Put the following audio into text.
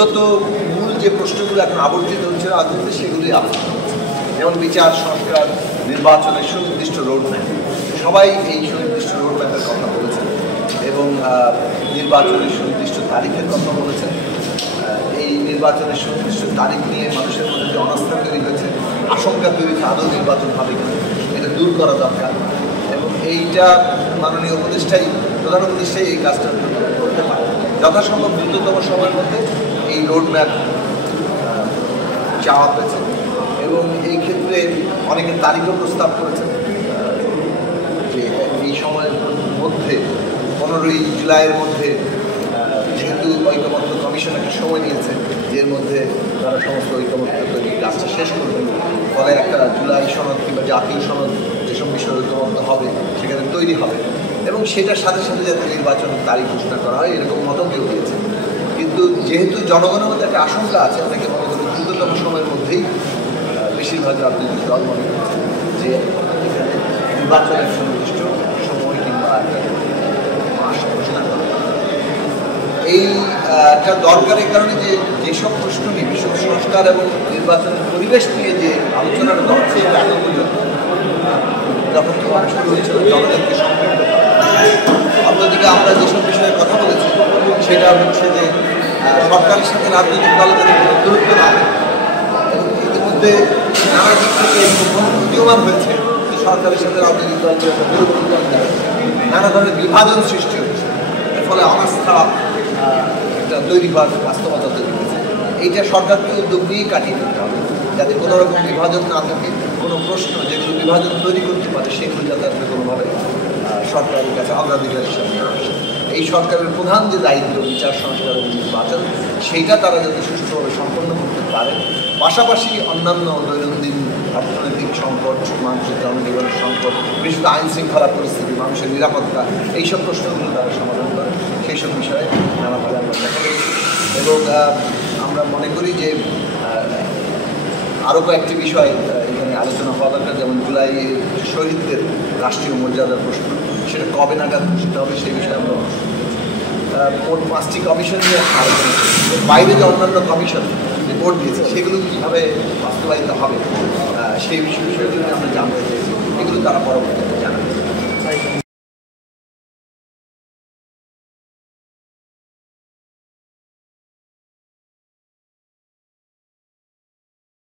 মূলত মূল যে প্রশ্নগুলো এখন আবর্তিত হচ্ছে রাজনীতিতে সেগুলি আলোচনা হচ্ছে, যেমন বিচার সংস্কার, নির্বাচনের সুনির্দিষ্ট রোডম্যাপ। সবাই এই সুনির্দিষ্ট রোডম্যাপের কথা বলেছেন এবং নির্বাচনের সুনির্দিষ্ট তারিখের কথা বলেছেন। এই নির্বাচনের সুনির্দিষ্ট তারিখ নিয়ে মানুষের মধ্যে যে অনাস্থা তৈরি হয়েছে, আশঙ্কা তৈরি হয়েছে আদৌ নির্বাচন হবে কিনা, এটা দূর করা দরকার। এবং এইটা মাননীয় উপদেষ্টাই, প্রধান উপদেষ্টাই এই কাজটা করতে পারে যথাসম্ভব দ্রুততম সময়ের মধ্যে। এই রোডম্যাপ চাওয়া হয়েছে এবং এই ক্ষেত্রে অনেকে তারিখও প্রস্তাব করেছেন যে এই সময়ের মধ্যে 15ই জুলাইয়ের মধ্যে, যেহেতু ঐকমত্য কমিশন একটা সময় নিয়েছে যের মধ্যে তারা সমস্ত ঐকমত্য তৈরি কাজটা শেষ করবেন, ফলে একটা জুলাই সনদ কিংবা জাতীয় সনদ যেসব বিষয়ে ঐকমত্য হবে সেখানে তৈরি হবে এবং সেটার সাথে সাথে যাতে নির্বাচন তারিখ ঘোষণা করা হয় এরকম মতও কেউ দিয়েছে। কিন্তু যেহেতু জনগণের মধ্যে একটা আশঙ্কা আছে, অনেকে মনে করি দ্রুততম সময়ের মধ্যেই বেশিরভাগ রাজনৈতিক দল মনে করছে যে এখানে নির্বাচনের সুনির্দিষ্ট সময় কিংবা মাস ঘোষণা করা। এইটা দরকারের কারণে যেসব প্রশ্ন নিয়ে বিশেষ সংস্কার এবং নির্বাচনের পরিবেশ নিয়ে যে আলোচনাটা দরকার সেটা এখন পর্যন্ত যখন শুরু হয়েছিল জনগণকে সম্পৃক্ত করা। অন্যদিকে আমরা যেসব বিষয়ে কথা বলেছি সেটা হচ্ছে যে সরকারের সাথে রাজনৈতিক দলের দূরত্ব না এবং ইতিমধ্যে নানা দিক থেকে উদীয়মান হয়েছে যে সরকারের সাথে রাজনৈতিক দলকে একটা দূরত্ব নানা ধরনের বিভাজন সৃষ্টি হচ্ছে, এর ফলে অনাস্থা একটা তৈরি হওয়ার বাস্তবতা তৈরি হয়েছে। এইটা সরকারকে উদ্যোগ নিয়েই কাটিয়ে দিতে হবে যাতে কোনো রকম বিভাজন না থাকে, কোনো প্রশ্ন যেগুলো বিভাজন তৈরি করতে পারে সেগুলো যাতে আসলে কোনোভাবে সরকারের কাছে অগ্রাধিকার হিসাবে নেওয়া আসে। এই সরকারের প্রধান যে দায়িত্ব বিচার সংস্কার এবং নির্বাচন, সেইটা তারা যাতে সুষ্ঠুভাবে সম্পন্ন করতে পারে, পাশাপাশি অন্যান্য দৈনন্দিন অর্থনৈতিক সংকট, মানুষের জনজীবনের সংকট, বিশেষত আইন শৃঙ্খলা পরিস্থিতি, মানুষের নিরাপত্তা, এইসব প্রশ্নগুলো তারা সমাধান করে সেই সব বিষয়ে নানাভাবে আমরা দেখা করছি। এবং আমরা মনে করি যে আরও কয়েকটি বিষয় এখানে আলোচনা হওয়া দরকার, যেমন জুলাই শহীদদের রাষ্ট্রীয় মর্যাদার প্রশ্ন, সেটা কবে নাগাদ ঘোষিত হবে সেই বিষয়ে আমরা মোট 5টি কমিশন নিয়ে আলোচনা করি। বাইরে যে অন্যান্য কমিশন রিপোর্ট দিয়েছে সেগুলো কীভাবে বাস্তবায়িত হবে সেই বিষয়গুলো আমরা জানতে চেয়েছি, এগুলো তারা পরবর্তীতে জানাবে।